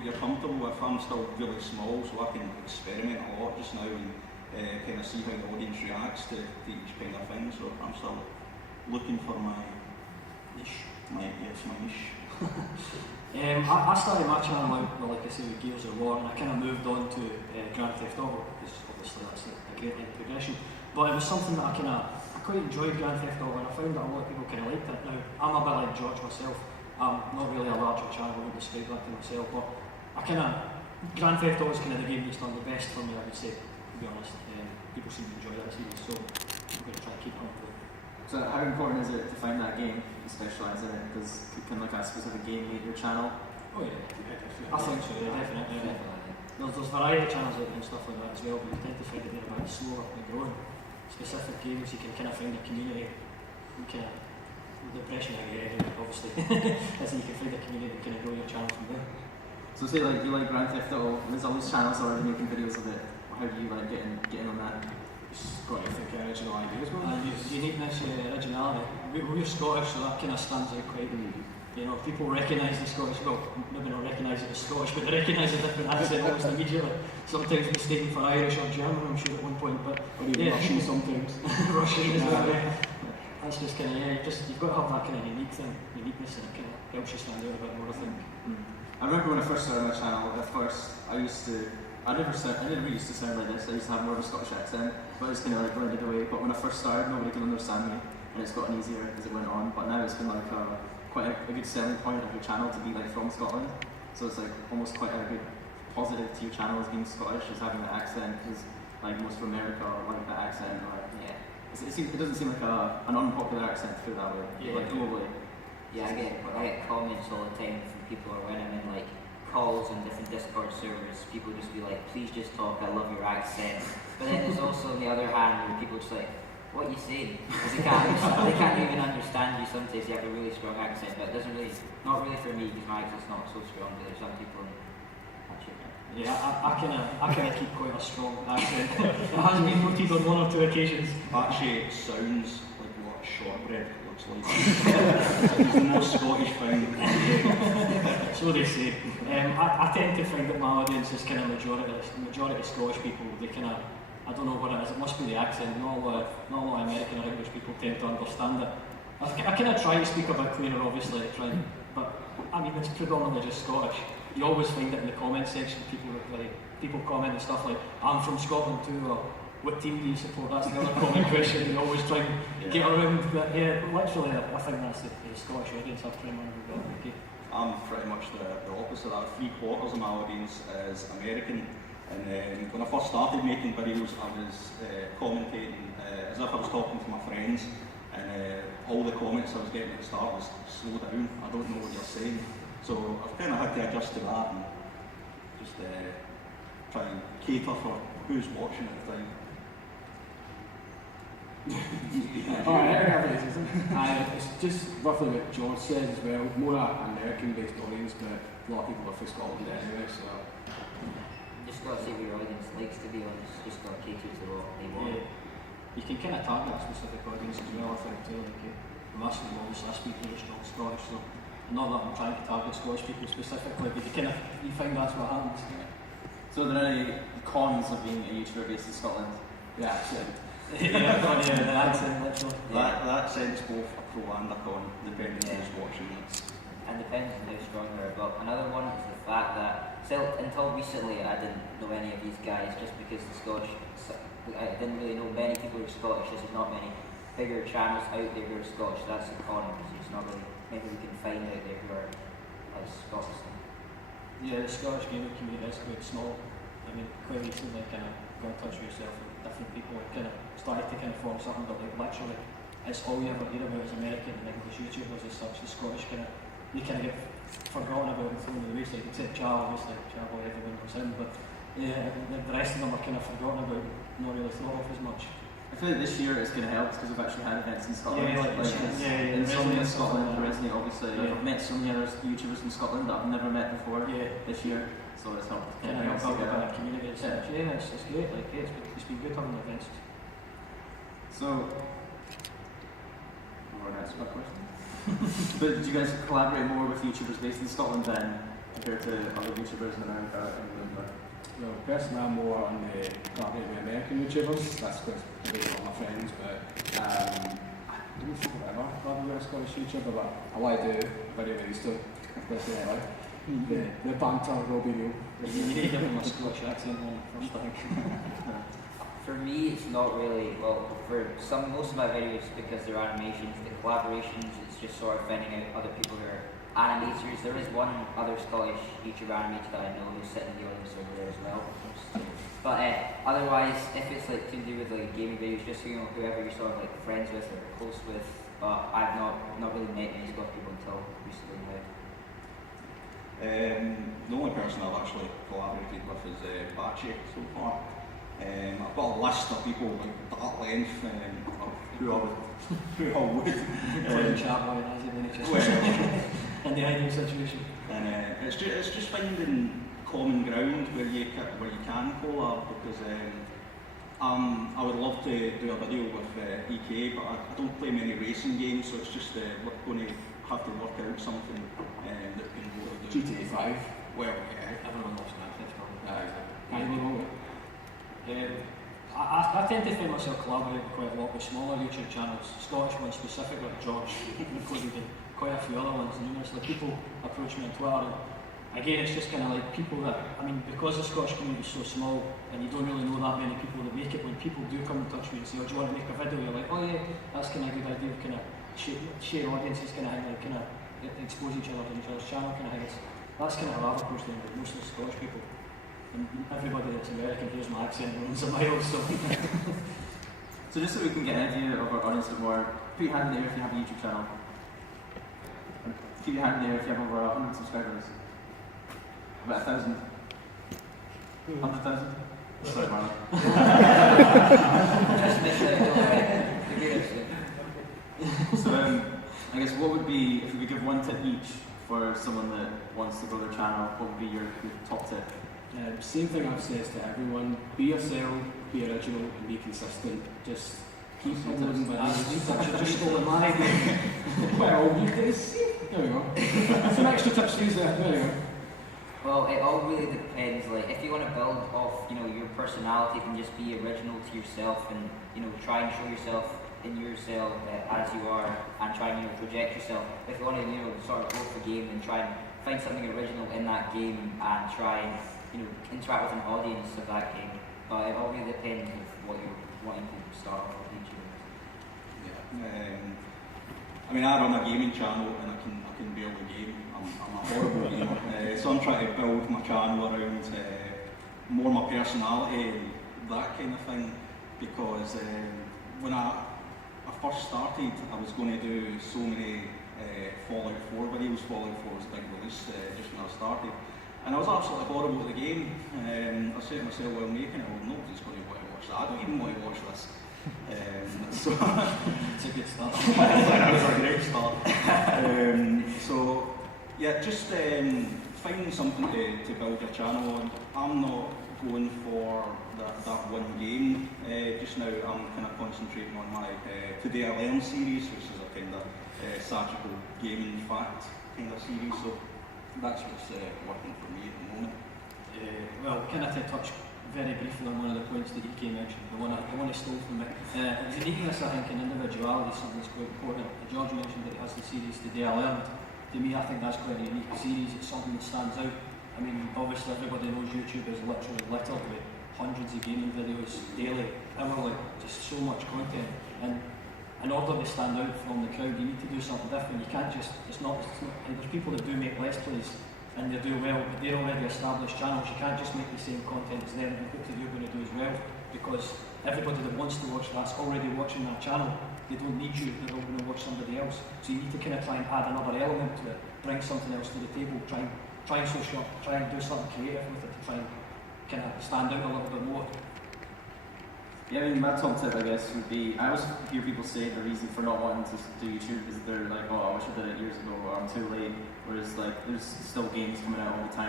that you're comfortable with. I'm still really small, so I can experiment a lot just now and kind of see how the audience reacts to each kind of thing. So I'm still looking for my niche. My niche. I started my channel out, well, like I say, with Gears of War, and I kind of moved on to Grand Theft Auto, because obviously that's a great progression. But it was something that I quite enjoyed Grand Theft Auto, and I found that a lot of people kind of liked it. Now, I'm a bit like George myself. I'm not really a larger channel, I wouldn't describe that to myself, but Grand Theft Auto is kind of the game that's done the best for me, I would say, to be honest. People seem to enjoy that series, so I'm going to try and keep on with it. So how important is it to find that game you specialise in it? Can like a specific game make your channel? Oh yeah, I think so, yeah, definitely. There's variety of channels out there and stuff like that as well, but you tend to find that they're a bit slower and growing. Specific games, you can kind of find a community, the impression I get anyway, obviously, is that you can find a community and kind of grow your channel from there. So say like you like Grand Theft Auto, and there's all these channels already making videos of it. How do you like get in on that? Just got to think of original ideas, man. Uniqueness, originality. We're Scottish, so that kind of stands out quite. You know, people recognise the Scottish, well, maybe not recognise it as Scottish, but they recognise a different accent almost immediately. Sometimes mistaken for Irish or German, I'm sure at one point, but or even Russian sometimes. Russian as well, yeah. That's just kind of, you've got to have that kind of uniqueness, and it kind of helps you stand out a bit more, I think. I remember when I first started my channel, at first I never used to sound like this. I used to have more of a Scottish accent, but I just kind of like blended away. But when I first started, nobody could understand me, and it's gotten easier as it went on. But now it's been like quite a good selling point of your channel to be like from Scotland. So it's like almost quite a good positive to your channel as being Scottish, as having that accent, because like most of America like that accent. Or, it doesn't seem like an unpopular accent to feel that way, like globally. Yeah, I get comments all the time from people, or when I'm in like calls on different Discord servers, people just be like, please just talk, I love your accent. But then there's also on the other hand where people just like, what are you saying? Because they can't even understand you sometimes. You have a really strong accent, but it doesn't really, not really for me, because my accent's not so strong, but there's some people yeah, I kind of keep quite a strong accent. It has been noted on one or two occasions. Actually, it sounds like what shortbread looks like. It's the most Scottish thing. So they say. I tend to find that my audience is kind of majority Scottish people. They kind of, I don't know what it is. It must be the accent. Not a lot of American or English people tend to understand it. I kind of try to speak a bit clearer, obviously, but I mean it's predominantly just Scottish. You always find it in the comment section. People comment and stuff like, "I'm from Scotland too," or "What team do you support?" That's the other common question. You always try and get around. But yeah, literally, I think that's the Scottish audience I've primarily got. Okay. I'm pretty much the opposite. 3/4 of my audience is American, and when I first started making videos, I was commentating as if I was talking to my friends, and all the comments I was getting at the start was, "Slow down, I don't know what you're saying." So I've kind of had to adjust to that and just try and cater for who's watching at the time. It's just roughly what George said as well. More an American-based audience, but a lot of people are from Scotland anyway. So just got to see what your audience likes, to be honest. Just got to cater to what they want. You can kind of target a specific audience as well, I think too. Like, massively, obviously, I speak really strong Scottish, so not that I'm trying to target Scottish people specifically, but you find that's what happens. So are there any cons of being a YouTuber based in Scotland? yeah, accent. The accent, literally. That accent's both a pro and a con, depending on who's watching it. And depends on how strong they are. But another one is the fact that until recently I didn't know any of these guys, just because the Scottish, I didn't really know many people who are Scottish. There's not many bigger channels out there who are Scottish. That's a con, because it's not really, maybe we can find out there who are Scottish. Yeah, the Scottish gaming community is quite small. I mean, quite recently kind of got in touch with yourself and different people and kind of started to kind of form something, but like literally it's all you ever hear about is American and English YouTubers as such. The Scottish you kind of get forgotten about and thrown to the wayside, except Char, obviously. Char, everyone knows him, but yeah, the rest of them are kind of forgotten about, not really thought of as much. I feel like this year it's going to help because we've actually had events in Scotland. Yeah, Insomnia in Scotland, Resonate obviously. Yeah. I've met so many other YouTubers in Scotland that I've never met before this year, so it's helped. Kind of help out a community and such. Yeah, it's great. Like, yeah, it's been good having events. So, more answer that question. But do you guys collaborate more with YouTubers based in Scotland then? compared to other YouTubers in America and England? Or? Well, personally, I'm more on the collaborate with American YouTubers. That's because based on my friends, but I don't think I've ever collaborated with a Scottish YouTuber, but I want to do very, very soon. Definitely. The banter will be real. You need to give them a Scottish accent on first thing. For me, it's not really, well, for most of my videos, because they're animations, the collaborations, it's just sort of finding out other people who are animators. There is one other Scottish YouTuber animator that I know who's sitting in the audience over there as well. But otherwise, if it's like to do with like gaming videos, just whoever you're sort of like friends with or close with. But I've not really met many Scottish people until recently now. The only person I've actually collaborated with is Batchy so far. I've got a list of people like that length of who I would. Playing chat boy as in NHS. Well, In the ideal situation. and it's just finding common ground where you can collab, because I would love to do a video with EK, but I don't play many racing games, so it's just we're going to have to work out something that can go to GTA 5. well, yeah. Everyone loves that, that's probably. Anything wrong with it? I tend to find myself collaborating quite a lot with smaller YouTube channels, Scottish ones specifically, like George, included in quite a few other ones, and like people approach me on Twitter, and again it's just kind of like people that, I mean, because the Scottish community is so small, and you don't really know that many people that make it, when people do come and touch me and say, oh, do you want to make a video, you're like, oh yeah, that's kind of a good idea, kind of share audiences, kind of expose each other to each other's channel, kind of thing. That's kind of how I've approached them with most of the Scottish people. And everybody that's American hears my accent and runs a mile, so. So just so we can get an idea of our audience a bit more, put your hand in the air if you have a YouTube channel. Keep your hand in the air if you have over 100 subscribers. About 1,000. 100,000? Sorry, Marlon. Just miss the greatest. So I guess what would be, if we could give one tip each for someone that wants to grow their channel, what would be your top tip? Same thing I've said to everyone, be yourself, be original and be consistent. Just keep uploading videos. Just stole my idea. Well, you can see. There we go. Some extra tips to use there. There you go. Well, it all really depends. Like, if you want to build off, your personality, then just be original to yourself, and try and show yourself in yourself as you are, and try and project yourself. If you want to, sort of go for the game and try and find something original in that game, and try and interact with an audience of that game. But it all really depends on what you're wanting to start off with each of Yeah. I mean, I run a gaming channel and I can barely game. I'm a horrible gamer. So I'm trying to build my channel around more my personality and that kind of thing, because when I first started, I was going to do so many Fallout 4 videos. Fallout 4 was a big release just when I started. And I was absolutely horrible at the game. I said to myself, well, making it, well, nobody's going to want to watch that. I don't even want to watch this. So It's a good start. that was a great start. So yeah, just finding something to build your channel on. I'm not going for that one game just now. I'm kind of concentrating on my Today I Learned series, which is a kind of satirical gaming fact kind of series. So that's what's working for me at the moment. Well, kind of to touch very briefly on one of the points that EK mentioned, the one I stole from it. Uniqueness, I think, and individuality is something that's quite important. George mentioned that he has the series Today I Learned. To me, I think that's quite a unique series. It's something that stands out. I mean, obviously everybody knows YouTube is literally littered with hundreds of gaming videos daily, hourly, just so much content. And in order to stand out from the crowd, you need to do something different. You can't just, and there's people that do make Let's Plays and they do well, but they're already established channels. You can't just make the same content as them and hope that you're going to do as well, because everybody that wants to watch that's already watching that channel. They don't need you, they're all going to watch somebody else. So you need to kind of try and add another element to it, bring something else to the table, try and social, try and do something creative with it to try and kind of stand out a little bit more. Yeah, I mean, my top tip, I guess, would be, I always hear people say the reason for not wanting to do YouTube is they're like, oh, I wish I did it years ago, or I'm too late. Whereas, like, there's still games coming out all the time